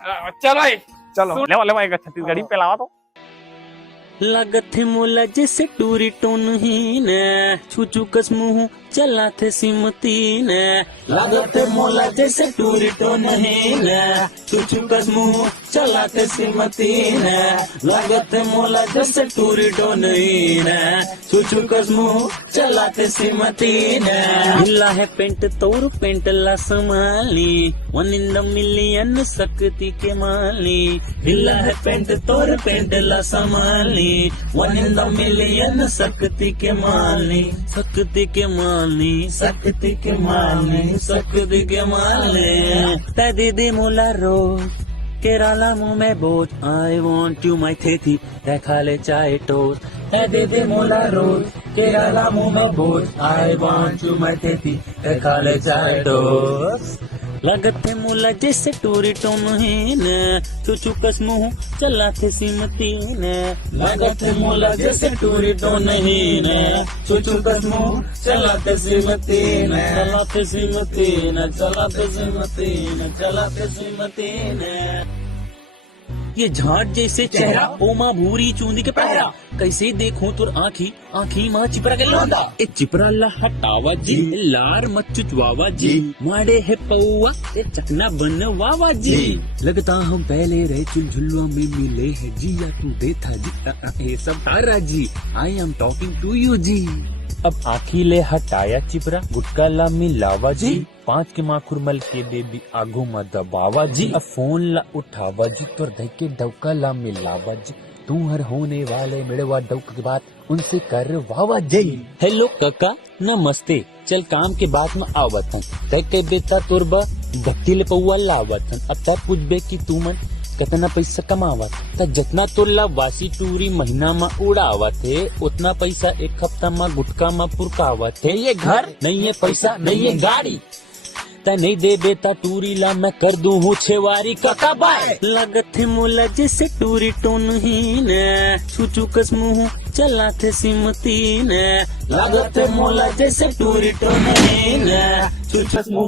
चलो भाई चलो लेवा लेवा एक छत्तीसगढ़ी पे लावा तो लागत थे मोला जैसे टूरी टोन ही ने छुचू कसमू चला थे सिमती ने लागत थे मोला जैसे टूरी टोन ही ने छुचू कसमू चला थे सिमती ने लागत थे मोला जैसे टूरी टोन ही ने छुचू कसमू चला थे सिमती ने हिला है पेंट तोर पेंट ला संभाली वन इन द मिलियन सकती के माली हिला है पेंट तोर पेंट ला संभाली वन इन द मिलियन सकती के माली सकती के माली सकती के माली सकती के माली ता दीदी मोला रोज केरला मुंह में बोझ आई वॉन्ट यू माई थेथी खा ले चाय टोस्ट ता दीदी मोला रोज केरला मुंह में बोझ आई वॉन्ट यू माई थेथी खा ले चाय टोस्ट लागत थे मोला जैसे टूरी टोन ही ने चुचू कसमू चला थे सिमती ने लागत थे मोला जैसे टूरी टोन ही ने चुचू कसमू चला थे सिमती ने चला थे सिमती ने चला थे सिमती ने चला थे सिमती ने ये झाट जैसे चेहरा ओमा भूरी चूंदी के पहरा कैसे देखूं तुर आँखी आँखी माँ चिपरा के लौंदा ए चिपरा ला हटावा जी लार मत चुचवावा जी माड़े है पौआ ए चकना बनवावा जी लगता हम पहले रहे चुलझुलवा में मिले हैं जी या तू देखा जी ये सब Tara ji I am talking to you जी अब आँखी ले हटाया चिपरा गुटका ला मिलावा जी 5 के माखुर मल के बेबी आगू मत दबावा जी अब फोन ला उठावा जी तोर देख के डौका ला मिलावा जी तू हर होने वाले मिड़वा डौक के बाद उनसे कर वावा जी हेलो काका नमस्ते चल काम के बाद में आवत हूँ तय के बेटा तुरबा भक्ति ले पौआ लावत हूँ अब तब पूछ बे की तू मन कितना पैसा कमावत त जितना तुरला वासी टूरी महीना में उड़ावत है उतना पैसा एक हफ्ता में गुटका में पुरकावत है ये घर नहीं है पैसा नहीं है गाड़ी ता नहीं दे बेटा टूरी ला मैं कर दूं हूँ छेवारी काका बाय लागत थे मोला जैसे टूरी टोन ही ने छुचू कसमू चला थे सिमती ने लागत थे मोला जैसे टूरी टोन ही ने छुचू कसमू